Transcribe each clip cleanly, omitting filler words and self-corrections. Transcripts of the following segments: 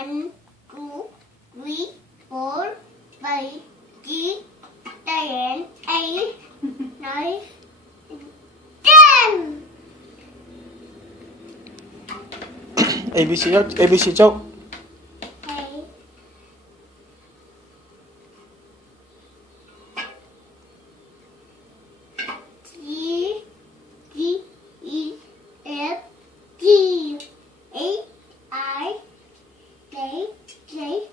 1, 2, 3, 4, 5, 6, 7, 8, 9, 10. ABC chốc. Okay. G, G, E, F, G, H, I, J, J,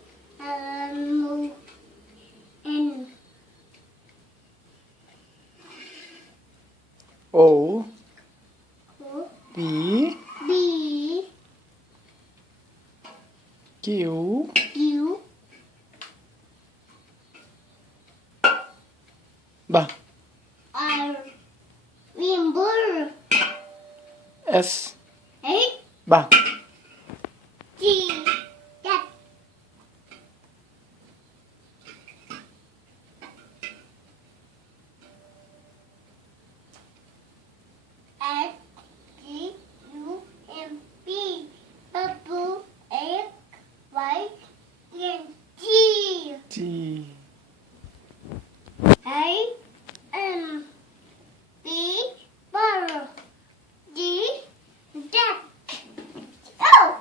N, O O, P B, Q Q, ba R, remember, S H, ba G, that, S, T, U, M, P, W, X, Y, and G, G A, M, B, R, D, that. Oh!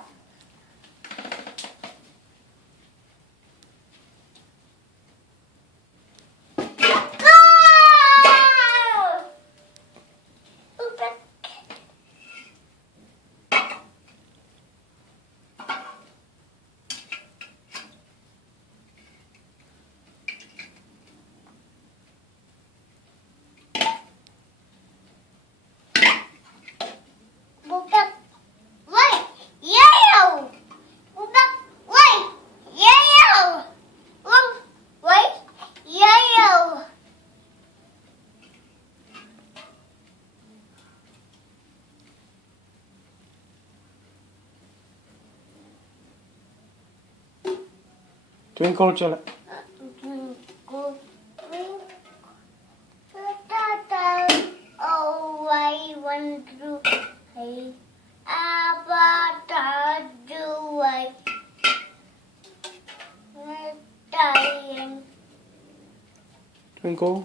twinkle trở lại. Oh, I want to play. Avatar, do I? Dying, Twinkle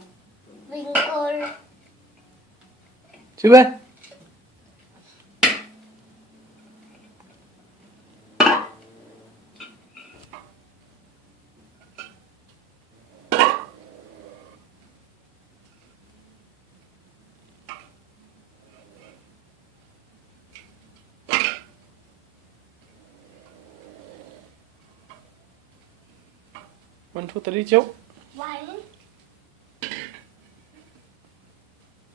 twinkle. chữ B. One, two, three, chúc. One,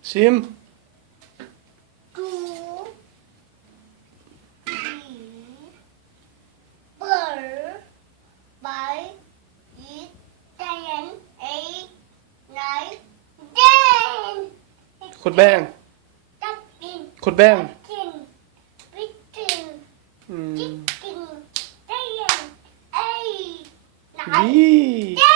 Sim two, three, four, five, six, seven, eight, nine, 10. khột beng. Ducking, Khột beng. ducking, fifteen, Ừ. sixteen, 7, 8, 9, Gì? 10.